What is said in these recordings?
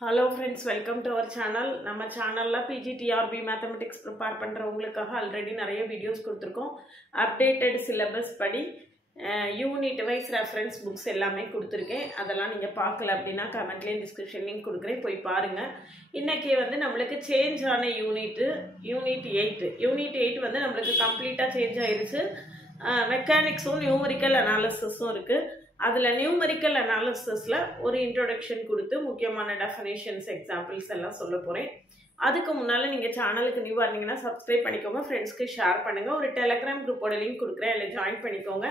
Hello friends, welcome to our channel. நம்ம சேனல்ல PGTRB mathematics prepare பண்றவங்களுக்காக already நிறைய videos கொடுத்திருக்கோம். அப்டேட்டட் சிலபஸ் படி யூனிட் வைஸ் ரெஃபரன்ஸ் புக்ஸ் எல்லாமே கொடுத்திருக்கேன். அதெல்லாம் நீங்க பார்க்கல அப்படினா கமெண்ட்லயே டிஸ்கிரிப்ஷன் லிங்க் கொடுக்கிறேன், போய் பாருங்க. இன்னைக்கு வந்து நமக்கு சேஞ்ச் ஆன யூனிட் 8. யூனிட் 8 வந்து நமக்கு கம்ப்ளீட்டா சேஞ்ச் ஆயிருச்சு. மெக்கானிக்ஸும் நியூமெரிக்கல் அனாலிசிஸும் இருக்கு. அதில் நியூமெரிக்கல் அனாலிசிஸில் ஒரு இன்ட்ரோடக்ஷன் கொடுத்து முக்கியமான டெஃபினேஷன்ஸ் எக்ஸாம்பிள்ஸ் எல்லாம் சொல்ல போகிறேன். அதுக்கு முன்னால் நீங்கள் சேனலுக்கு நியூவாக இருந்தீங்கன்னா சப்ஸ்கிரைப் பண்ணிக்கோங்க, ஃப்ரெண்ட்ஸ்க்கு ஷேர் பண்ணுங்கள். ஒரு டெலகிராம் குரூப்போட லிங்க் கொடுக்குறேன், அதில் ஜாயின் பண்ணிக்கோங்க.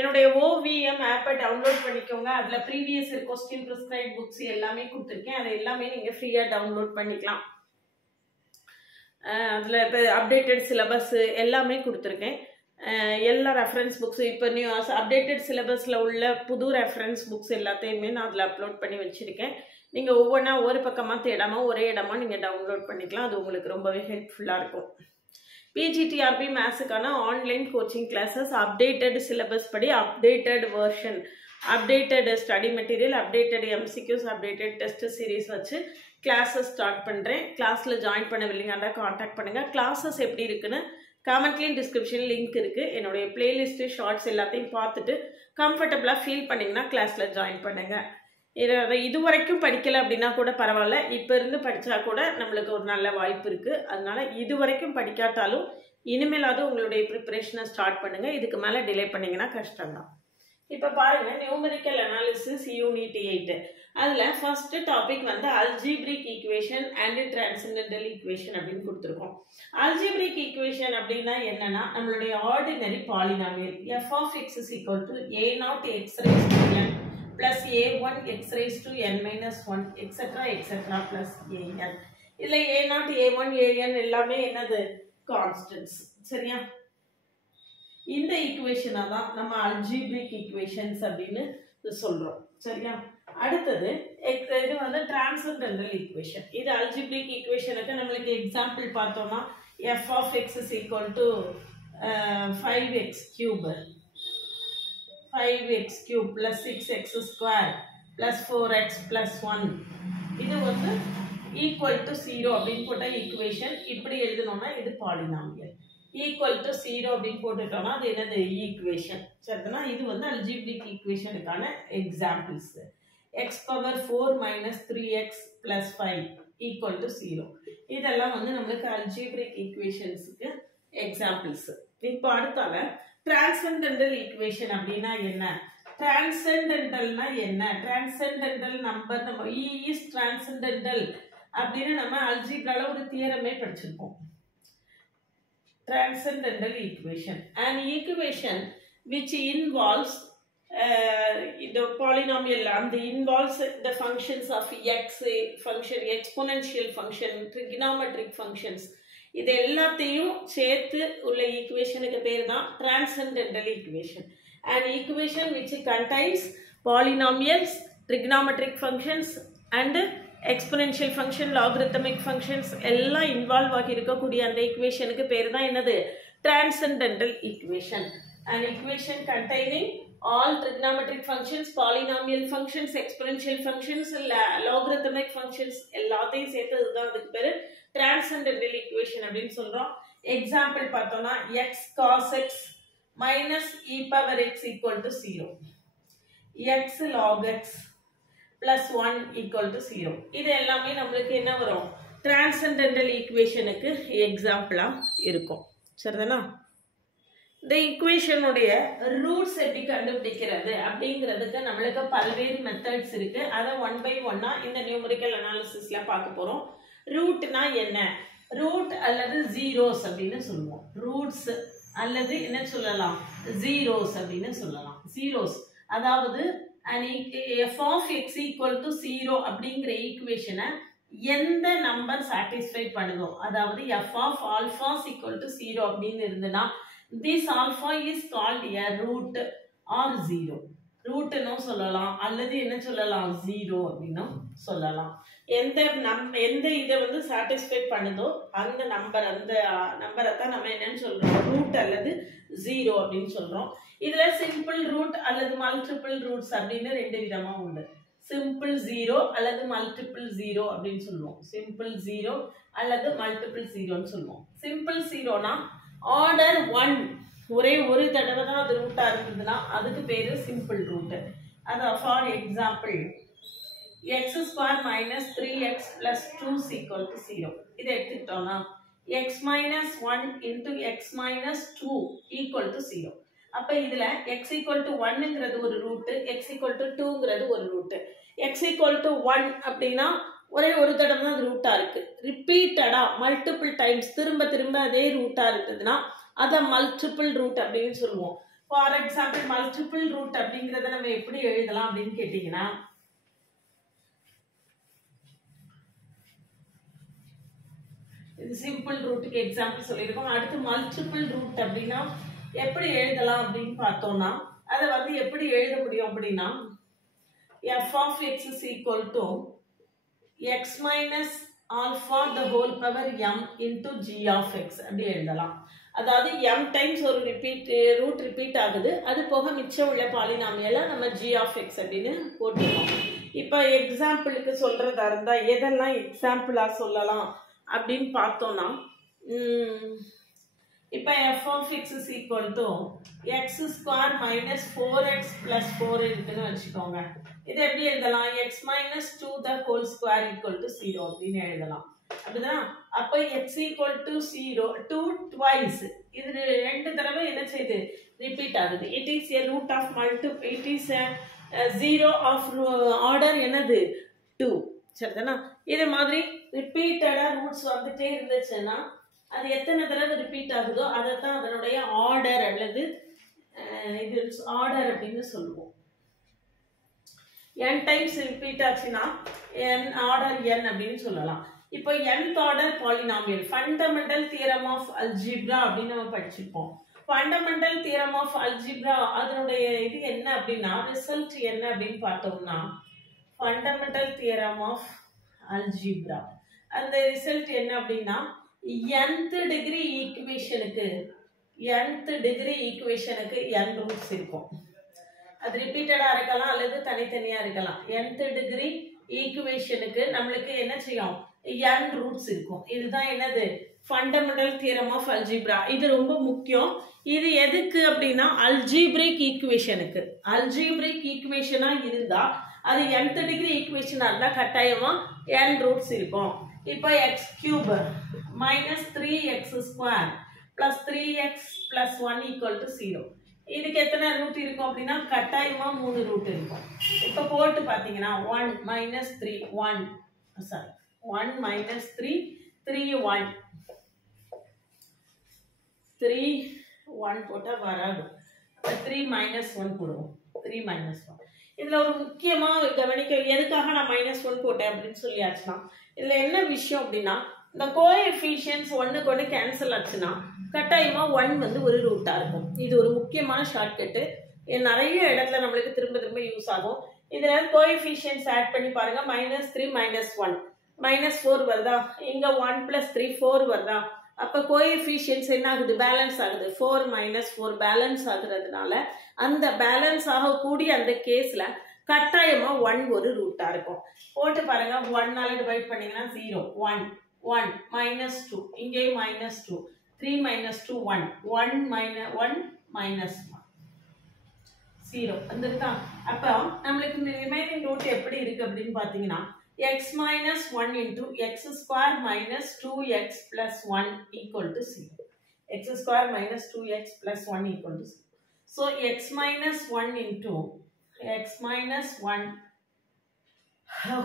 என்னுடைய OVM ஆப்பை டவுன்லோட் பண்ணிக்கோங்க. அதில் previous year question prescribe books எல்லாமே கொடுத்துருக்கேன். அது எல்லாமே நீங்கள் ஃப்ரீயாக டவுன்லோட் பண்ணிக்கலாம். அதில் இப்போ அப்டேட்டட் சிலபஸ் எல்லாமே கொடுத்துருக்கேன். எல்லா ரெஃபரன்ஸ் புக்ஸும் இப்போ நியூ அப்டேட்டட் சிலபஸில் உள்ள புது ரெஃபரன்ஸ் புக்ஸ் எல்லாத்தையுமே நான் அதில் அப்லோட் பண்ணி வச்சுருக்கேன். நீங்கள் ஒவ்வொன்றா ஒரு பக்கமாக தேடாமல் ஒரே இடமா நீங்கள் டவுன்லோட் பண்ணிக்கலாம். அது உங்களுக்கு ரொம்பவே ஹெல்ப்ஃபுல்லாக இருக்கும். PGTRB மேத்ஸுக்கான online coaching classes updated syllabus படி updated version, updated study material, updated MCQs, updated test series வச்சு கிளாஸஸ் ஸ்டார்ட் பண்ணுறேன். கிளாஸில் ஜாயின் பண்ணவில்லைங்கன்னா காண்டாக்ட் பண்ணுங்கள். கிளாஸஸ் எப்படி இருக்குன்னு கமெண்ட்லேயும் டிஸ்கிரிப்ஷன் லிங்க் இருக்குது. என்னுடைய பிளேலிஸ்ட்டு ஷார்ட்ஸ் எல்லாத்தையும் பார்த்துட்டு கம்ஃபர்டபுளாக ஃபீல் பண்ணிங்கன்னா கிளாஸில் ஜாயின் பண்ணுங்கள். இது வரைக்கும் படிக்கலை அப்படின்னா கூட பரவாயில்ல, இப்போ இருந்து படித்தா கூட நம்மளுக்கு ஒரு நல்ல வாய்ப்பு இருக்குது. அதனால் இது வரைக்கும் படிக்காட்டாலும் இனிமேலாவது உங்களுடைய ப்ரிப்பரேஷனை ஸ்டார்ட் பண்ணுங்கள். இதுக்கு மேலே டிலே பண்ணிங்கன்னா கஷ்டம்தான். இப்போ பாருங்கள், நியூமெரிக்கல் அனாலிசிஸ் யூனிட் 8. அதில் ஃபர்ஸ்ட் டாபிக் வந்து அல்ஜிப்ரிக் ஈக்குவேஷன் அண்ட் டிரான்செண்டென்டல் ஈக்குவேஷன் அப்படின்னு கொடுத்துருக்கோம். அல்ஜிப்ரிக் ஈக்குவேஷன் அப்படின்னா என்னன்னா, நம்மளுடைய ordinary polynomial f of x is equal to a0 x raised to n plus a1 x raised to n minus 1 etc plus an. இதில் a0 a1 an எல்லாமே என்னது, constants. சரியா? இந்த ஈக்குவேஷனை தான் நம்ம அல்ஜிப்ரிக் ஈக்குவேஷன்ஸ் அப்படின்னு சொல்றோம். சரியா? அடுத்தது இது வந்து டிரான்செண்டென்டல் ஈக்குவேஷன். இது அல்ஜிப்ரிக் ஈக்குவேஷனுக்கு நம்மளுக்கு எக்ஸாம்பிள் பார்த்தோம்னா f of x is equal to 5x cube plus 6x square plus 4x plus 1 இது வந்து equal to 0 அப்படின்னு போட்ட ஈக்குவேஷன். இப்படி எழுதணும்னா இது பாலினாமியல். ஈக்குவல் டு 0 அப்படின்னு போட்டுட்டோம்னா அது என்னது, ஈக்குவேஷன். சரிதானா? இது வந்து அல்ஜிப்ரிக் ஈக்குவேஷனுக்கான examples. x power 4 minus 3x plus 5 equal to 0. இதெல்லாம் வந்து நம்மளுக்கு அல்ஜிப்ரிக் ஈக்குவேஷன்ஸுக்கு எக்ஸாம்பிள்ஸ். இப்போ அடுத்தால டிரான்செண்டென்டல் ஈக்குவேஷன் அப்படின்னா என்ன, டிரான்செண்டென்டல்னா என்ன, டிரான்செண்டென்டல் நம்பர் நம்ம E is டிரான்செண்டென்டல் அப்படின்னு நம்ம அல்ஜிப்ரால ஒரு தியரமே படிச்சிருப்போம். Transcendental equation, an equation which involves the polynomial and involves the functions of x function, exponential function, trigonometric functions. இது எல்லாத்தையும் சேர்த்து உள்ள ஈக்குவேஷனுக்கு பேர் தான் transcendental equation. An equation which contains polynomials, trigonometric functions and exponential function, logarithmic functions எல்லாம் involve ஆகி இருக்கக்கூடிய அந்த ஈக்குவேஷனுக்கு பேர் தான் என்னது, transcendental equation. An equation containing all trigonometric functions, polynomial functions, exponential functions, logarithmic functions எல்லாத்தையும் சேர்த்தது தான் அதுக்கு பேர் transcendental equation அப்படின்னு சொல்றோம். எக்ஸாம்பிள் பார்த்தோம்னா x cos x minus e power x equal to 0, x log x plus 1 equal to 0. இது எல்லாமே நம்மளுக்கு என்ன வரும், டிரான்செண்டென்டல் ஈக்குவேஷனுக்கு எக்ஸாம்பிளா இருக்கும். சரிதானா? இந்த ஈக்குவேஷனுடைய ரூட்ஸ் எப்படி கண்டுபிடிக்கிறது அப்படிங்கிறதுக்கு நம்மளுக்கு பல்வேறு மெத்தட்ஸ் இருக்கு. அதை ஒன் பை ஒன்னா இந்த நியூமெரிக்கல் அனாலிசிஸ்ல பார்க்க போறோம். ரூட்னா என்ன, ரூட் அல்லது ஜீரோஸ் அப்படின்னு சொல்லுவோம். ரூட்ஸ் அல்லது என்ன சொல்லலாம், ஜீரோஸ் அப்படின்னு சொல்லலாம். ஜீரோஸ் அதாவது f of x equal to 0 அப்படிங்கிற ஈக்குவேஷனை எந்த நம்பர் சாட்டிஸ்ஃபை பண்ணுதோ, அதாவது f of alpha is equal to 0 அப்படின்னு இருந்ததுன்னா this alpha is called a root or 0. ரூட்னு சொல்லலாம் அல்லது என்ன சொல்லலாம், 0 அப்படின்னு சொல்லலாம். எந்த இதை வந்து சாட்டிஸ்ஃபை பண்ணுதோ அந்த நம்பரை தான் நம்ம என்னன்னு சொல்றோம், ரூட் அல்லது 0 அப்படின்னு சொல்றோம். இதுல சிம்பிள் ரூட் அல்லது மல்டிபிள் ரூட்ஸ் அப்படின்னு ரெண்டு விதமா உண்டு. சிம்பிள் ஜீரோ அல்லது மல்டிபிள் ஜீரோ அப்படின்னு சொல்லுவோம். சிம்பிள் ஜீரோ அல்லது மல்டிபிள் ஜீரோன்னு சொல்லுவோம். சிம்பிள் ஜீரோனா ஆர்டர் 1 ஒரே ஒரு தடவை தான் அது ரூட்டா இருக்குதுன்னா அதுக்கு பேரு சிம்பிள் ரூட். அதான் for example x square minus 3x plus 2 is equal to 0. இதை எடுத்துக்கிட்டோம்னா x minus 1 into x minus 2 equal to 0. அப்ப இதுல x equal to 1ங்கிறது ஒரு ரூட், x equal to 2ங்கிறது ஒரு ரூட். x equal to 1 அப்படின்னா ஒரே ஒரு தடவை தான் அது ரூட்டா இருக்கு. ரிப்பீட்டடா மல்டிபிள் டைம்ஸ் திரும்ப திரும்ப அதே ரூட்டா இருக்குதுன்னா அதை மல்டிபிள் ரூட் அப்படின்னு சொல்லுவோம். ஃபார் எக்ஸாம்பிள் மல்டிபிள் ரூட் அப்படிங்கிறத நம்ம எப்படி எழுதலாம் அப்படின்னு கேட்டீங்கன்னா, இது சிம்பிள் ரூட்டுக்கு எக்ஸாம்பிள் சொல்லியிருக்கோம். அடுத்து மல்டிபிள் ரூட் அப்படின்னா எப்படி எழுதலாம் அப்படின்னு பார்த்தோம்னா, அதை வந்து எப்படி எழுத முடியும் அப்படின்னா, f of x is equal to x minus alpha the whole power m into g of x அப்படி எழுதலாம். அதாவது m டைம்ஸ் ஒரு ரூட் ரிப்பீட் ஆகுது, அது போக மிச்சம் உள்ள பாலினாமியலை நம்ம g of x அப்படின்னு போட்டுருக்கோம். இப்போ எக்ஸாம்பிளுக்கு சொல்றதா இருந்தா எதெல்லாம் எக்ஸாம்பிளா சொல்லலாம் அப்படின்னு பார்த்தோம்னா, இப்போ f of x is equal to x square minus 4x plus 4 இருக்குன்னு வச்சுக்கோங்க. இது எப்படி எழுதலாம்? x minus 2 the whole square equal to 0 அப்படின்னு எழுதலாம். அப்படிதான். அப்போ x equal to 0 2 twice, இது ரெண்டு தடவை என்ன செய்யுது? ரிப்பீட் ஆகுது. it is a root of multiple, it is a zero of order என்னது? 2. சரிதானா? இது மாதிரி ரிப்பீட்டடா ரூட்ஸ் வந்துட்டே இருந்துச்சுன்னா அது எத்தனை தடவை ரிப்பீட் ஆகுதோ அதை தான் அதனுடைய ஆர்டர் அல்லது இது ஆர்டர் அப்படின்னு சொல்லுவோம். n டைம்ஸ் ரிப்பீட் ஆச்சுன்னா n ஆர்டர் n அப்படின்னு சொல்லலாம். இப்போ nth order polynomial fundamental theorem of algebra அப்படின்னு நம்ம படிச்சிருப்போம். ஃபண்டமெண்டல் தியரம் ஆஃப் அல்ஜிப்ரா அதனுடைய இது என்ன அப்படின்னா, ரிசல்ட் என்ன அப்படின்னு பார்த்தோம்னா, ஃபண்டமெண்டல் தியரம் ஆஃப் அல்ஜிப்ரா அந்த ரிசல்ட் என்ன அப்படின்னா, nth டிகிரி ஈக்குவேஷனுக்கு n ரூட்ஸ் இருக்கும். அது ரிப்பீட்டடா இருக்கலாம் அல்லது தனித்தனியா இருக்கலாம். nth டிகிரி ஈக்குவேஷனுக்கு நம்மளுக்கு என்ன செய்யும்? n ரூட்ஸ் இருக்கும். இதுதான் என்னது? Fundamental theorem of algebra. இது ரொம்ப முக்கியம். இது எதுக்கு அப்படின்னா அல்ஜிப்ரிக் ஈக்குவேஷனுக்கு. அல்ஜிப்ரிக் ஈக்குவேஷனா இருந்தா அது nth டிகிரி ஈக்குவேஷனா இருந்தா கட்டாயமா n ரூட்ஸ் இருக்கும். இப்போ x cube minus 3x square plus 3x plus 1 equal to 0. இதுக்கு எத்தனை ரூட் இருக்கும் அப்படின்னா கட்டாயமா 3 ரூட் இருக்கும். இப்போ போட்டு பார்த்தீங்கன்னா 1 minus 3 1 sorry 1 minus 3 3 1 3 1 போட்டா வராது. 3 minus 1 போடுவோம். 3 minus 1. இதுல ஒரு முக்கியமா கவனிக்க, எதுக்காக நான் -1 போட்டேன் அப்படின்னு சொல்லியாச்சுன்னா, இதுல என்ன விஷயம் அப்படின்னா, இந்த கோஎஃபிஷியன்ட்ஸ் 1 கொண்டு கேன்சல் ஆச்சுன்னா கட்டாயமா 1 வந்து ஒரு ரூட்டா இருக்கும். இது ஒரு முக்கியமான ஷார்ட்கட்டு. நிறைய இடத்துல நம்மளுக்கு திரும்ப திரும்ப யூஸ் ஆகும். இதுல கோஎஃபிஷியன்ட்ஸ் ஆட் பண்ணி பாருங்க. -3 -1 -4 வருதா? இங்க 1 + 3 4 வருதா? அப்ப கோஎஃபிஷியன்ட்ஸ் என்ன ஆகுது? பேலன்ஸ் ஆகுது. 4 - 4 பேலன்ஸ் ஆகுறதுனால அந்த பேலன்ஸ் ஆகக்கூடிய அந்த கேஸ்ல கட்டாயமா 1 ஒரு ரூட்டா இருக்கும். போட்டு பாருங்க. 1 ஆல டிவைட் பண்ணீங்கன்னா 0 1 1 -2 இங்கே -2 3 - 2 1 1 -1 -1 0 வந்துருக்கா? அப்ப நம்மளுக்கு இந்த ரிமைனிங் ரூட் எப்படி இருக்கு அப்படின்னு பாத்தீங்கன்னா, x minus 1 into x square minus 2x plus 1 equal to 0. x square minus 2x plus 1 equal to 0. So x minus 1 into x minus 1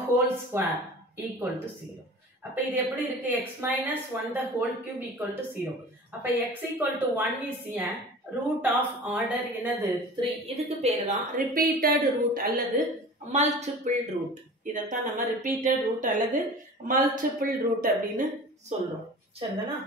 whole square equal to 0. அப்ப இது எப்படி இருக்கு? x minus 1 the whole cube equal to 0. அப்ப x equal to 1 is a root of order என்னது? 3. இதுக்கு பேரு தான் repeated root அல்லது multiple root. இதைத்தான் நம்ம repeated root அல்லது multiple root அப்படின்னு சொல்றோம். சரிதானா?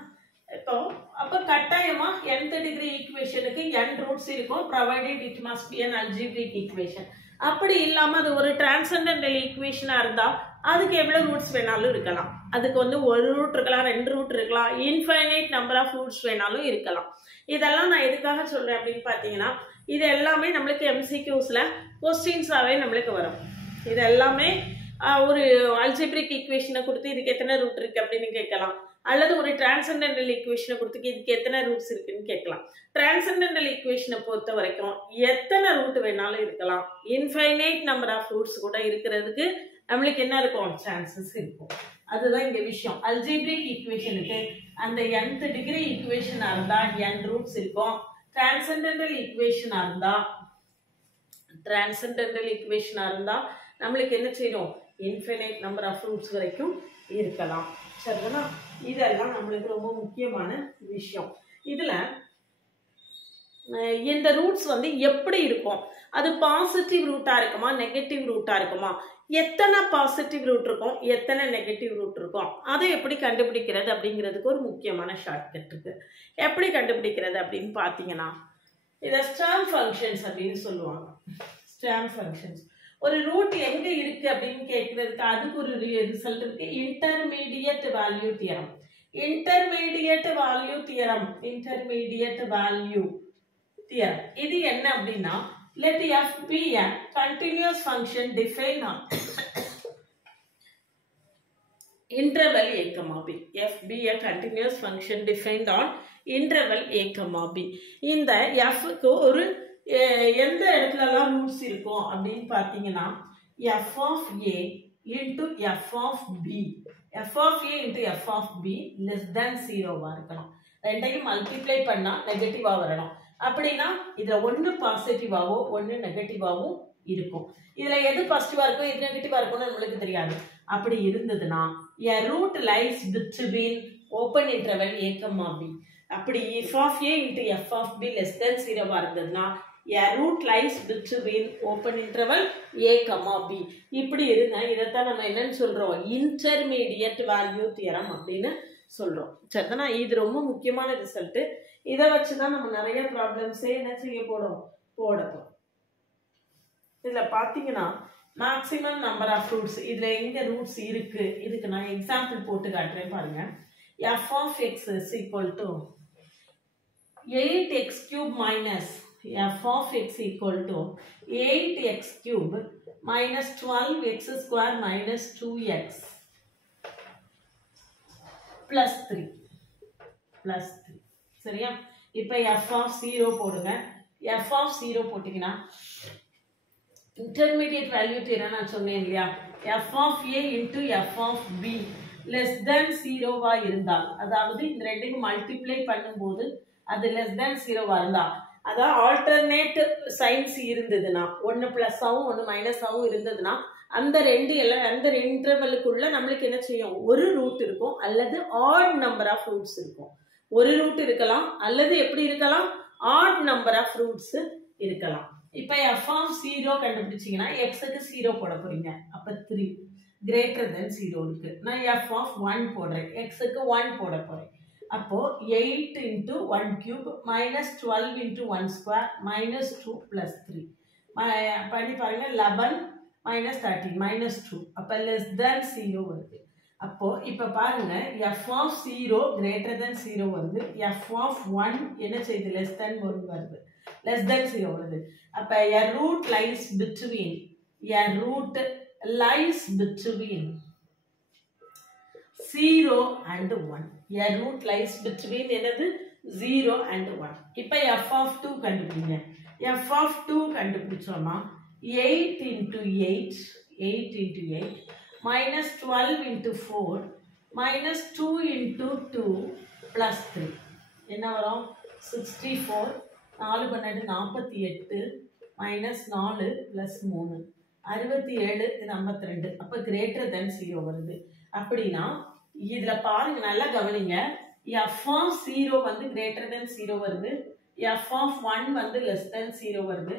இப்போ அப்ப கட்டாயமா nth டிகிரி ஈக்குவேஷனுக்கு n ரூட்ஸ் இருக்கும், provided it must be an algebraic equation. அப்படி இல்லாம அது ஒரு டிரான்செண்டென்டல் ஈக்குவேஷனா இருந்தா அதுக்கு எவ்வளவு ரூட்ஸ் வேணாலும் இருக்கலாம். அதுக்கு வந்து ஒரு ரூட் இருக்கலாம், 2 ரூட் இருக்கலாம், இன்ஃபைனைட் நம்பர் ஆஃப் ரூட்ஸ் வேணாலும் இருக்கலாம். இதெல்லாம் நான் எதுக்காக சொல்றேன் அப்படின்னு பாத்தீங்கன்னா, இது எல்லாமே நம்மளுக்கு MCQsல கொஸ்டின்ஸாவே நம்மளுக்கு வரும். இது எல்லாமே ஒரு அல்ஜிப்ரிக் ஈக்குவேஷனை கொடுத்து இதுக்கு எத்தனை ரூட் இருக்குது அப்படின்னு கேட்கலாம். அல்லது ஒரு டிரான்சென்டென்டல் ஈக்குவேஷனை கொடுத்து இதுக்கு எத்தனை ரூட்ஸ் இருக்குன்னு கேட்கலாம். டிரான்சென்டென்டல் ஈக்குவேஷனை பொறுத்த வரைக்கும் எத்தனை ரூட் வேணாலும் இருக்கலாம். இன்ஃபைனைட் நம்பர் ஆஃப் ரூட்ஸ் கூட இருக்கிறதுக்கு நம்மளுக்கு என்ன இருக்கும், சான்சஸ் இருக்கும். அதுதான் இங்க விஷயம். அல்ஜிப்ரிக் ஈக்குவேஷனுக்கு அந்த nth டிகிரி ஈக்குவேஷனா இருந்தா n ரூட்ஸ் இருக்கும். டிரான்சென்டென்டல் ஈக்குவேஷனா இருந்தா நம்மளுக்கு என்ன செய்யணும், இன்ஃபைனைட் நம்பர் ஆஃப் ரூட்ஸ் வரைக்கும் இருக்கலாம். சரிதானா? இதெல்லாம் நம்மளுக்கு ரொம்ப முக்கியமான விஷயம். இதுல இந்த ரூட்ஸ் வந்து எப்படி இருக்கும், அது பாசிட்டிவ் ரூட்டா இருக்குமா நெகட்டிவ் ரூட்டா இருக்குமா, எத்தனை பாசிட்டிவ் ரூட் இருக்கும் எத்தனை நெகட்டிவ் ரூட் இருக்கும், அதை எப்படி கண்டுபிடிக்கிறது அப்படிங்கிறதுக்கு ஒரு முக்கியமான ஷார்ட்கட் இருக்கு. எப்படி கண்டுபிடிக்கிறது அப்படின்னு பார்த்தீங்கன்னா, இதை ஸ்டர்ம் ஃபங்க்ஷன்ஸ் அப்படின்னு சொல்லுவாங்க. Sturm functions. ஒரு ரூட் எங்க இருக்கு அப்படின்னு கேட்கறதுக்கு அதுக்கு ஒரு ரிசல்ட் இருக்கு. Intermediate value theorem. இது என்ன அப்படின்னா, let f be a continuous function defined on interval a comma b. f be a continuous function defined on interval a comma b. இந்த f க்கு ஒரு எந்த இடத்துலலாம் ரூட்ஸ் இருக்கும் அப்படின்னு பார்த்தீங்கன்னா, f of a into f of b, f of a into f of b less than 0வா இருக்கணும். ரெண்டையும் மல்டிப்ளை பண்ணா நெகட்டிவா வரணும். அப்படின்னா இதுல ஒன்னு பாசிட்டிவாவோ ஒன்னு நெகட்டிவாவும் இருக்கும். இதுல எது பாசிட்டிவா இருக்கும் எது நெகட்டிவா இருக்கும்னு நம்மளுக்கு தெரியாது. அப்படி இருந்ததுன்னா a root lies between open interval a comma b. அப்படி f of a into f of b less than 0வா இருந்ததுன்னா a root lies between open interval a comma b. இப்படி இருந்தா இதைத்தான் நம்ம என்னன்னு சொல்றோம், இன்டர்மீடியட் வேல்யூ தியரம் அப்படின்னு சொல்றோம். சரிதானா? இது ரொம்ப முக்கியமான ரிசல்ட். இதை வச்சுதான் நம்ம நிறைய ப்ராப்ளம்ஸே என்ன செய்ய போறோம். இதுல பாத்தீங்கன்னா மேக்ஸிமம் நம்பர் ஆஃப் ரூட்ஸ், இதுல எங்க ரூட்ஸ் இருக்கு இதுக்கு நான் எக்ஸாம்பிள் போட்டு காட்டுறேன் பாருங்க. f of x is equal to 8x cube minus f of x equal to 8x cube minus 12x square minus 2x plus 3. சரியா? இப்ப f of 0 போடுங்க. f of 0 போட்டீங்கன்னா இன்டர்மீடியட் வேல்யூ தியரம் நான் சொன்னேன் இல்லையா, f of a into f of b less than 0வா இருந்தால், அதாவது இந்த ரெண்டுக்கும் மல்டிப்ளை பண்ணும்போது அது less than 0வா இருந்தா, அதாவது ஆல்டர்னேட் சைன்ஸ் இருந்ததுன்னா, ஒன்னு பிளஸ் ஆகும் ஒன்னு மைனஸ் ஆகும் இருந்ததுன்னா அந்த அந்த இன்டர்வலுக்குள்ள நம்மளுக்கு என்ன செய்யும், ஒரு ரூட் இருக்கும் அல்லது ஆட் நம்பர் ஆஃப் ரூட்ஸ் இருக்கும். ஒரு ரூட் இருக்கலாம் அல்லது எப்படி இருக்கலாம், ஆட் நம்பர் ஆஃப் ரூட்ஸ் இருக்கலாம். இப்ப f of 0 கண்டுபிடிச்சீங்கன்னா x க்கு 0 போட போறீங்க. அப்ப 3 greater than 0 இருக்கு. நான் f of 1 போடுறேன். x க்கு 1 போட போறேன். அப்போ 8 into 1 cube minus 12 into 1 square minus 2 plus 3 பண்ணி பாருங்க. 11 minus 13 minus 2 அப்ப less than 0 வருது. அப்போ இப்ப பாருங்க, f of 0 greater than 0 வருது, f of 1 என்ன செய்யுது, less than 1 வருது, less than 0 வருது. அப்ப a root lies between 0 and 1. a root lies between என்னது 0 and 1. இப்ப f of 2 கண்டுபிடிங்க. f of 2 கண்டுபிடிச்சோம்னா 8 into 8 minus 12 into 4 minus 2 into 2 plus 3 என்ன வரும், 64. 4 12 48 minus 4 plus 3 67 52. அப்ப greater than 0 வருது. அப்படின்னா இதுல பாருங்க, நல்லா கவனிங்க. f of 0 வந்து greater than 0 வருது, f of 1 வந்து less than 0 வருது,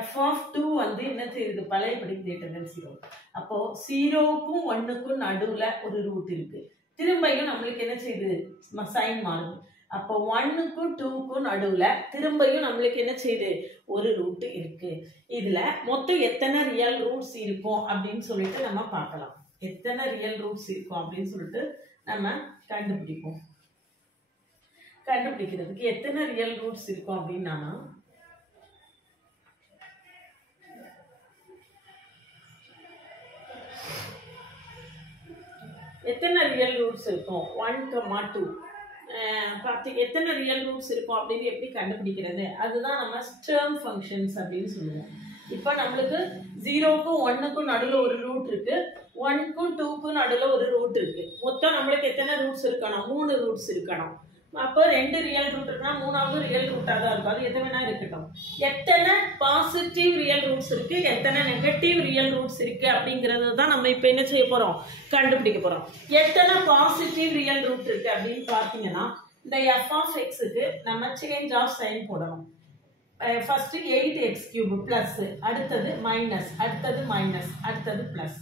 f of 2 வந்து என்ன செய்யுது, பழையபடி greater than 0. அப்போ 0க்கும் 1க்கும் நடுவுல ஒரு ரூட் இருக்கு. திரும்பியும் நம்மளுக்கு என்ன செய்யுது, சைன் மாறுது. அப்போ 1க்கும் 2க்கும் நடுவுல திரும்பியும் நம்மளுக்கு என்ன செய்யுது, ஒரு ரூட் இருக்கு. இதுல மொத்தம் எத்தனை ரியல் ரூட்ஸ் இருக்கும் அப்படின்னு சொல்லிட்டு நம்ம பார்க்கலாம். எத்தனை ரியல் ரூட்ஸ் இருக்கும் அப்படின்னு சொல்லிட்டு நம்ம கண்டுபிடிப்போம். கண்டுபிடிக்கிறதுக்கு எத்தனை ரியல் ரூட்ஸ் இருக்கும் அப்படின்னா, எத்தனை ரியல் ரூட்ஸ் இருக்கும் 1, 2 பார்த்து எத்தனை ரியல் ரூட்ஸ் இருக்கும் அப்படின்னு எப்படி கண்டுபிடிக்கிறது அதுதான் நம்ம ஸ்டர்ம் ஃபங்க்ஷன்ஸ் அப்படின்னு சொல்லுவோம். இப்போ நம்மளுக்கு 0க்கும் 1க்கும் நடுவில் ஒரு ரூட் இருக்கு, 1க்கும் 2க்கும் நடுவில் ஒரு ரூட் இருக்கு. மொத்தம் நம்மளுக்கு எத்தனை ரூட்ஸ் இருக்கணும்? 3 ரூட்ஸ் இருக்கணும். அப்போ 2 ரியல் ரூட் இருக்குன்னா 3வது ரியல் ரூட்டாக தான் இருக்கும். அது எது வேணா இருக்கட்டும். எத்தனை பாசிட்டிவ் ரியல் ரூட்ஸ் இருக்கு, எத்தனை நெகட்டிவ் ரியல் ரூட்ஸ் இருக்கு அப்படிங்கிறது தான் நம்ம இப்போ என்ன செய்ய போறோம்? கண்டுபிடிக்க போறோம். எத்தனை பாசிட்டிவ் ரியல் ரூட் இருக்கு அப்படின்னு பார்த்தீங்கன்னா இந்த f of xக்கு நம்ம சேஞ்ச் ஆஃப் சைன் போடணும். ஃபர்ஸ்ட் 8x³ பிளஸ், அடுத்தது மைனஸ், அடுத்தது மைனஸ், அடுத்தது பிளஸ்.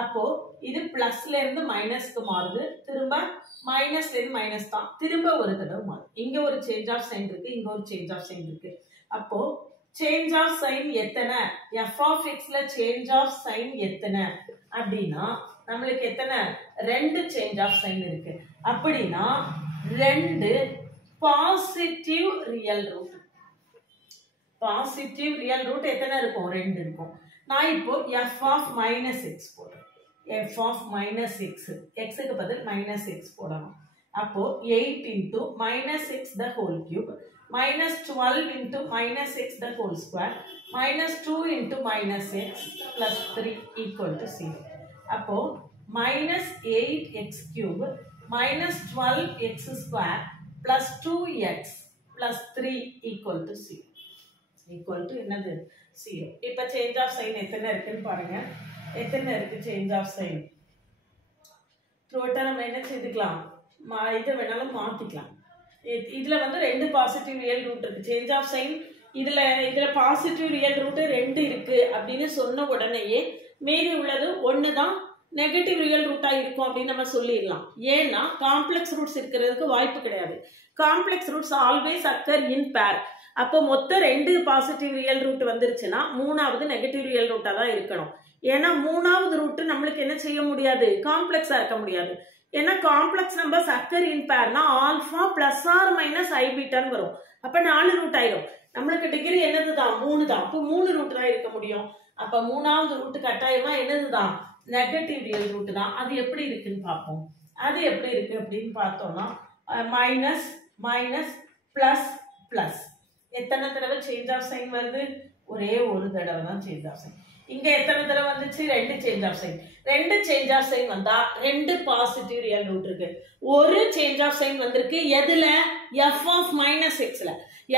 அப்போ இது பிளஸ்ல இருந்து மைனஸ்க்கு மாறுது, திரும்ப மைனஸ்ல இருந்து மைனஸ் தான், திரும்ப ஒரு தடவை மாறுது. இங்க ஒரு சேஞ்ச் ஆஃப் சைன் இருக்கு, இங்க ஒரு சேஞ்ச் ஆஃப் சைன் இருக்கு. அப்போ சேஞ்ச் ஆஃப் சைன் எத்தனை? f of xல சேஞ்ச் ஆஃப் சைன் எத்தனை அப்படின்னா நம்மளுக்கு எத்தனை? 2 சேஞ்ச் ஆஃப் சைன் இருக்கு. அப்படின்னா 2 positive real root. Positive real root எத்தனை இருக்கும்? 2 இருக்கும். நான் இப்போ f of minus x போடுறேன். f of minus x, xக்கு பதில் minus x போடணும். அப்போ 8 into minus x the whole cube minus 12 into minus x the whole square minus 2 into minus x plus 3 equal to 0. அப்போ minus 8x³ minus 12x square plus 2x plus 3 equal to 0. equal to என்னது? 0. இப்போ change of sign எத்தனை இருக்குன்னு பாருங்க. எத்தனை இருக்கு change of sign? Total நம்ம என்ன செய்துக்கலாம்? இதை வேணாலும் மாத்திக்கலாம். இதுல வந்து 2 பாசிட்டிவ் ரியல் ரூட் இருக்கு. சேஞ்ச் ஆஃப் சைன் இதுல பாசிட்டிவ் ரியல் ரூட் 2 இருக்கு அப்படின்னு சொன்ன உடனேயே மீதி உள்ளது 1 தான் நெகட்டிவ் ரியல் ரூட்டா இருக்கும் அப்படின்னு நம்ம சொல்லிடலாம். ஏன்னா காம்ப்ளெக்ஸ் ரூட்ஸ் இருக்கிறதுக்கு வாய்ப்பு கிடையாது. காம்ப்ளெக்ஸ் ரூட்ஸ் ஆல்வேஸ் அக்கர் இன் பேர். அப்போ மொத்தம் 2 பாசிட்டிவ் ரியல் ரூட் வந்துருச்சுன்னா 3வது நெகட்டிவ் ரியல் ரூட்டா தான் இருக்கணும். ஏன்னா 3வது ரூட் நம்மளுக்கு என்ன செய்ய முடியாது? காம்ப்ளெக்ஸா இருக்க முடியாது. ஏன்னா காம்ப்ளெக்ஸ் நம்பர்ஸ் அக்கர் இன் பேர்னா ஆல்பா பிளஸ் ஆர் மைனஸ் ஐ பீட்டான்னு வரும். அப்ப 4 ரூட் ஆயிரும். நம்மளுக்கு டிகிரி என்னதுதான்? 3 தான். அப்போ 3 ரூட் தான் இருக்க முடியும். அப்ப 3வது ரூட் கட்டாயமா என்னதுதான்? நெகட்டிவ் ரியல் ரூட் தான். அது எப்படி இருக்குன்னு பார்ப்போம். அது எப்படி இருக்கு அப்படின்னு பார்த்தோம்னா மைனஸ் மைனஸ் பிளஸ் பிளஸ். எத்தனை தடவை சேஞ்ச் ஆஃப் சைன் வருது? ஒரே ஒரு தடவை தான் சேஞ்ச் ஆஃப் சைன். இங்க எத்தனை தடவை வந்துச்சு? 2 change of sign. 2 change of sign வந்தா 2 பாசிட்டிவ் ரியல் ரூட் இருக்கு. ஒரு சேஞ்ச் ஆஃப் சைன் வந்திருக்கு எதுல? f of minus xல.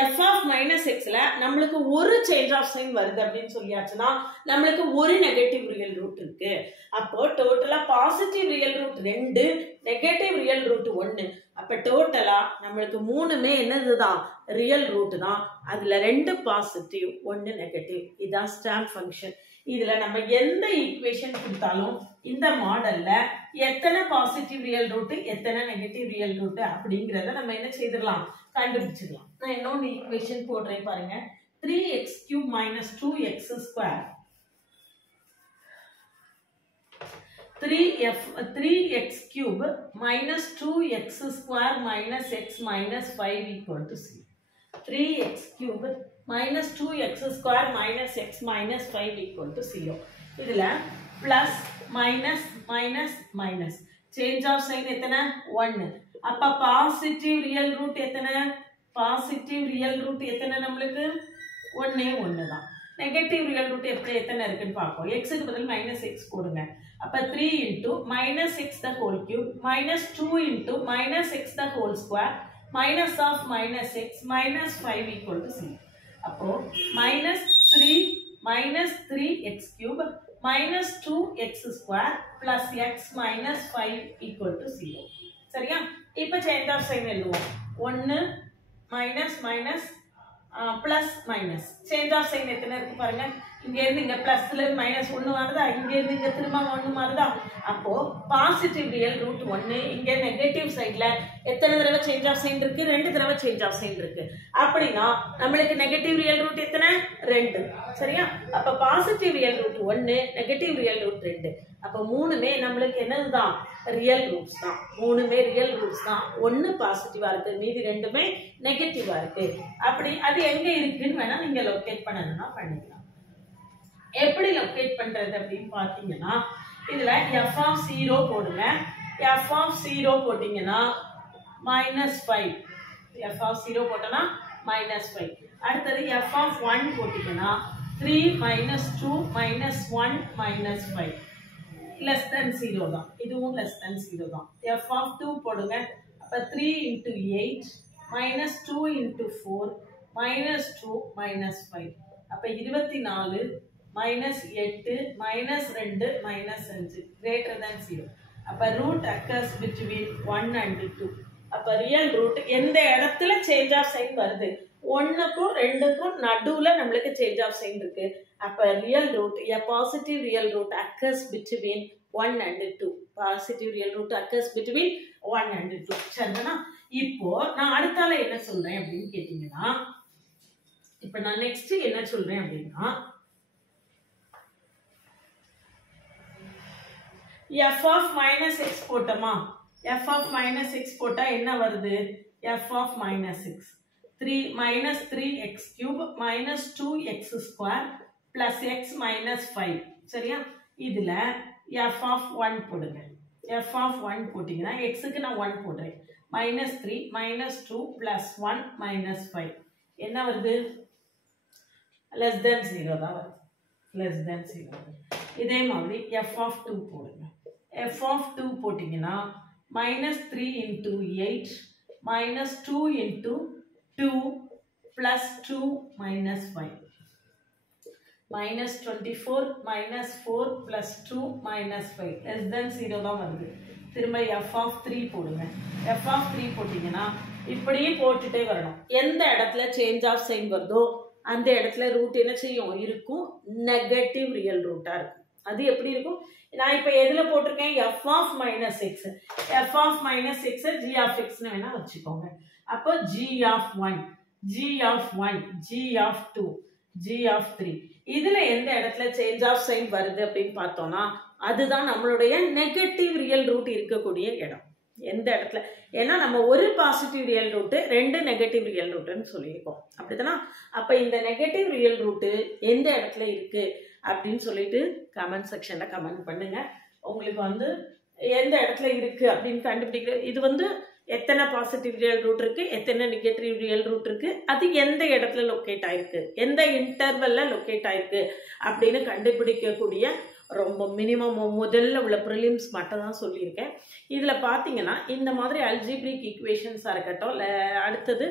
f of minus xல நம்மளுக்கு ஒரு சேஞ்ச் ஆஃப் சைன் வருது அப்படின்னு சொல்லியாச்சுன்னா நம்மளுக்கு ஒரு நெகட்டிவ் ரியல் ரூட் இருக்கு. அப்போ டோட்டலா positive real root 2, negative real root 1. அப்ப டோட்டலா நம்மளுக்கு 3மே என்னதுதான்? ரியல் ரூட் தான். அதுல 2 பாசிட்டிவ் 1 நெகட்டிவ். இதான் ஸ்டாம்ப் ஃபங்க்ஷன். இதுல நம்ம எந்த ஈக்குவேஷன் கொடுத்தாலும் இந்த மாடல்ல எத்தனை பாசிட்டிவ் ரியல் ரூட் எத்தனை நெகட்டிவ் ரியல் ரூட் அப்படிங்கறத நம்ம என்ன செய்திடலாம்? கண்டுபிடிச்சிடலாம். நான் இன்னொரு ஈக்குவேஷன் போடுறேன் பாருங்க. 3x³ minus 2x square 3x³ minus 2x square minus x minus 5 equal to 0. 3x³ minus 2x square minus x minus 5 equal to 0. இதுல plus minus minus minus change of sign எத்தனை? 1. அப்ப பாசிட்டிவ் ரியல் ரூட் எத்தனை? Positive real root எத்தனை? நம்மளுக்கு 1 தான். Negative real root எப்படி எத்தனை இருக்குன்னு பார்ப்போம். xக்கு பதில் minus x போடுங்க. அப்ப 3 into minus x the whole cube minus 2 into minus x the whole square minus of minus x minus 5 equal to 0. அப்போ minus 3x³ minus 2x square plus x minus 5 equal to 0. சரியா? இப்ப change of sign எழுதுவோம். 1 minus minus plus minus. Change of sign எத்தனை இருக்கு பாருங்க. இங்க இருந்து இங்க பிளஸ்ல இருந்து மைனஸ் 1 வருதா? இங்க இருந்து இங்க திரும்ப 1 வருதா? அப்போ பாசிட்டிவ் ரியல் ரூட் 1. இங்க நெகட்டிவ் சைடுல எத்தனை தடவை சேஞ்ச் ஆஃப் சைன் இருக்கு? 2 தடவை சேஞ்ச் ஆஃப் சைன் இருக்கு. அப்படின்னா நம்மளுக்கு நெகட்டிவ் ரியல் ரூட் எத்தனை? 2. சரியா? அப்ப positive real root 1, negative real root 2. அப்ப 3மே நம்மளுக்கு என்னதுதான்? ரியல் ரூட்ஸ் தான். 3மே ரியல் ரூட்ஸ் தான். 1 பாசிட்டிவா இருக்கு, மீதி 2மே நெகட்டிவா இருக்கு. அப்படி அது எங்க இருக்குன்னு வேணா நீங்க லொகேட் பண்ணணும்னா பண்ணிக்கலாம். எப்படி லொகேட் பண்றது அப்படின்னு பாத்தீங்கன்னா இதுல f of 0 போடுங்க. f of 0 போட்டிங்கன்னா -5 f of 0 போட்டனா -5 அடுத்தது f of 1 போட்டிங்கன்னா 3 minus 2 minus 1 minus 5 less than 0 தான் இதுவும் less than 0 தான் f of 2 போடுங்க அப்ப 3 into 8 minus 2 into 4 minus 2 minus 5 அப்ப 24 minus 8 minus 2 minus 5 greater than 0 அப்ப root occurs between 1 and 2 அப்ப ரியல் ரூட் எந்த இடத்துல சேஞ்ச் ஆஃப் சைன் வருது 1க்கும் 2க்கும் நடுவுல நம்மளுக்கு சேஞ்ச் ஆஃப் சைன் இருக்கு அப்ப real root a positive real root occurs between 1 and 2 positive real root occurs between 1 and 2 சரிதானா இப்போ நான் அடுத்தால என்ன சொல்றேன் அப்படினு கேட்டிங்கனா இப்போ நான் நெக்ஸ்ட் என்ன சொல்றேன் அப்படினா f of minus x போட்டமா f of minus x போட்டா என்ன வருது f of minus x 3 minus 3x cube minus 2x square plus x minus 5 சரியா இதுல f of 1 போடுங்க f of 1 போட்டீங்கன்னா x க்கு நான் 1 போடுறேன் minus 3 minus 2 plus 1 minus 5 என்ன வருது less than 0 தான் வருது less than 0 இதே மாதிரி f of 2 போடுங்க f of 2 போட்டீங்கன்னா minus 3 into 8 minus 2 into 2 plus 2 minus 5 minus 24 minus 4 plus 2 minus 5 less than 0 தான் வருது திரும்ப f of 3 போடுங்க f of 3 போட்டீங்கன்னா இப்படியே போட்டுட்டே வரணும் எந்த இடத்துல சேஞ்ச் ஆஃப் சைன் வருதோ அந்த இடத்துல ரூட் என்ன செய்யும் இருக்கும் நெகட்டிவ் ரியல் ரூட்டா இருக்கும் அது எப்படி இருக்கும் நான் இப்போ எதுல போட்டுருக்கேன் f of minus x f of minus x g of x னு வேணா வச்சுக்கோங்க அப்போ g of 1 g of 1 g of 2 g of 3 இதுல எந்த இடத்துல சேஞ்ச் ஆஃப் சைன் வருது அப்படின்னு பார்த்தோம்னா அதுதான் நம்மளுடைய நெகட்டிவ் ரியல் ரூட் இருக்கக்கூடிய இடம் எந்த இடத்துல ஏன்னா நம்ம ஒரு பாசிட்டிவ் ரியல் ரூட் ரெண்டு நெகட்டிவ் ரியல் ரூட்னு சொல்லியிருக்கோம் அப்படிதானா அப்ப இந்த நெகட்டிவ் ரியல் ரூட் எந்த இடத்துல இருக்கு அப்படின்னு சொல்லிட்டு கமெண்ட் செக்ஷன்ல கமெண்ட் பண்ணுங்க உங்களுக்கு வந்து எந்த இடத்துல இருக்கு அப்படின்னு கண்டுபிடிக்கிற இது வந்து எத்தனை பாசிட்டிவ் ரியல் ரூட் இருக்கு எத்தனை நெகட்டிவ் ரியல் ரூட் இருக்கு அது எந்த இடத்துல லொக்கேட் ஆயிருக்கு எந்த இன்டர்வல்ல லொக்கேட் ஆயிருக்கு அப்படின்னு கண்டுபிடிக்கக்கூடிய ரொம்ப மினிமம் முதல்ல உள்ள ப்ரிலிம்ஸ் மட்டும் தான் சொல்லியிருக்கேன் இதில் பார்த்தீங்கன்னா இந்த மாதிரி அல்ஜிப்ரிக் ஈக்குவேஷன்ஸாக இருக்கட்டும் அடுத்தது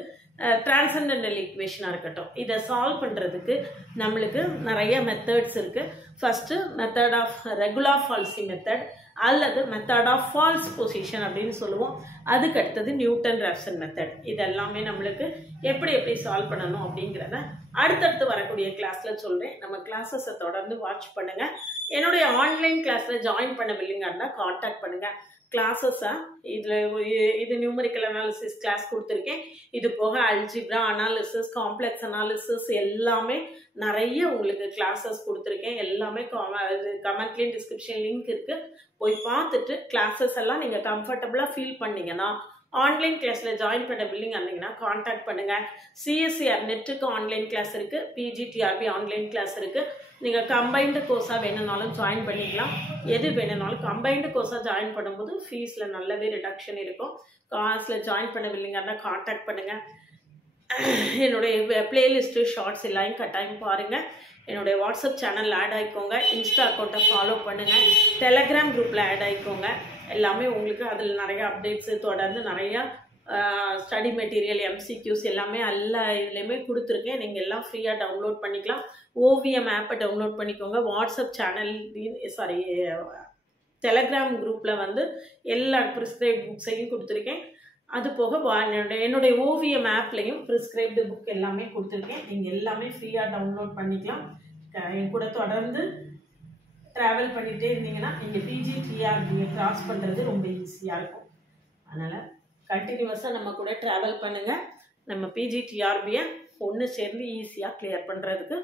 டிரான்செண்டென்டல் ஈக்குவேஷனாக இருக்கட்டும் இதை சால்வ் பண்ணுறதுக்கு நம்மளுக்கு நிறைய மெத்தட்ஸ் இருக்குது first method of regula falsi method அல்லது மெத்தட் ஆஃப் ஃபால்ஸ் பொசிஷன் அப்படின்னு சொல்லுவோம் அதுக்கு அடுத்தது நியூட்டன் ராப்சன் மெத்தட் இதெல்லாமே நம்மளுக்கு எப்படி எப்படி சால்வ் பண்ணணும் அப்படிங்கிறத அடுத்தடுத்து வரக்கூடிய கிளாஸில் சொல்கிறேன் நம்ம கிளாஸஸை தொடர்ந்து வாட்ச் பண்ணுங்கள் என்னுடைய ஆன்லைன் கிளாஸில் ஜாயின் பண்ணவில்லைங்கன்னா காண்டாக்ட் பண்ணுங்கள் கிளாஸஸை இது நியூமரிக்கல் அனாலிசிஸ் கிளாஸ் கொடுத்துருக்கேன் இது போக அல்ஜிப்ரா அனாலிசிஸ் காம்ப்ளெக்ஸ் அனாலிசிஸ் எல்லாமே நிறைய உங்களுக்கு கிளாஸஸ் கொடுத்துருக்கேன் எல்லாமே கமெண்ட்லேயும் டிஸ்கிரிப்ஷன் லிங்க் இருக்குது போய் பார்த்துட்டு கிளாஸஸ் எல்லாம் நீங்கள் கம்ஃபர்டபுளாக ஃபீல் பண்ணீங்கன்னா ஆன்லைன் கிளாஸில் ஜாயின் பண்ண பில்லிங் அன்னிங்கன்னா காண்டாக்ட் பண்ணுங்கள் சிஎஸ்சிஆர் நெட்டுக்கு ஆன்லைன் கிளாஸ் இருக்குது பிஜிடிஆர்பி ஆன்லைன் கிளாஸ் இருக்குது நீங்கள் கம்பைன்டு கோர்ஸாக வேணும்னாலும் ஜாயின் பண்ணிக்கலாம் எது வேணும்னாலும் கம்பைன்டு கோர்ஸாக ஜாயின் பண்ணும்போது ஃபீஸில் நல்லாவே ரிடக்ஷன் இருக்கும் கிளாஸில் ஜாயின் பண்ண பில்லிங்கன்னா காண்டாக்ட் பண்ணுங்கள் என்னுடைய பிளேலிஸ்ட்டு ஷார்ட்ஸ் எல்லாம் கட்டாயம் பாருங்கள் என்னுடைய வாட்ஸ்அப் சேனல் ஆட் ஆகிக்கோங்க இன்ஸ்டா அக்கௌண்ட்டை ஃபாலோ பண்ணுங்கள் டெலகிராம் குரூப்பில் ஆட் ஆகிக்கோங்க எல்லாமே உங்களுக்கு அதில் நிறைய அப்டேட்ஸு தொடர்ந்து நிறையா ஸ்டடி மெட்டீரியல் எம்சிக்யூஸ் எல்லாமே எல்லா இதுலேயுமே கொடுத்துருக்கேன் நீங்கள் எல்லாம் ஃப்ரீயாக டவுன்லோட் பண்ணிக்கலாம் ஓவிஎம் ஆப்பை டவுன்லோட் பண்ணிக்கோங்க வாட்ஸ்அப் சேனல் டெலகிராம் குரூப்பில் வந்து எல்லா ப்ரிஸ்கிரைப் புக்ஸையும் கொடுத்துருக்கேன் அது போக என்னுடைய ஓவிஎம் ஆப்லையும் ப்ரிஸ்கிரைப்டு புக் எல்லாமே கொடுத்துருக்கேன் நீங்கள் எல்லாமே ஃப்ரீயாக டவுன்லோட் பண்ணிக்கலாம் என் கூட தொடர்ந்து ட்ராவல் பண்ணிகிட்டே இருந்தீங்கன்னா நீங்கள் பிஜிடிஆர்பியை கிராஸ் பண்ணுறது ரொம்ப ஈஸியாக இருக்கும் அதனால் கண்டினியூஸாக நம்ம கூட ட்ராவல் பண்ணுங்கள் நம்ம பிஜிடிஆர்பியை ஒன்று சேர்ந்து ஈஸியாக கிளியர் பண்ணுறதுக்கு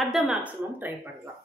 அட் த மேக்ஸிமம் ட்ரை பண்ணலாம்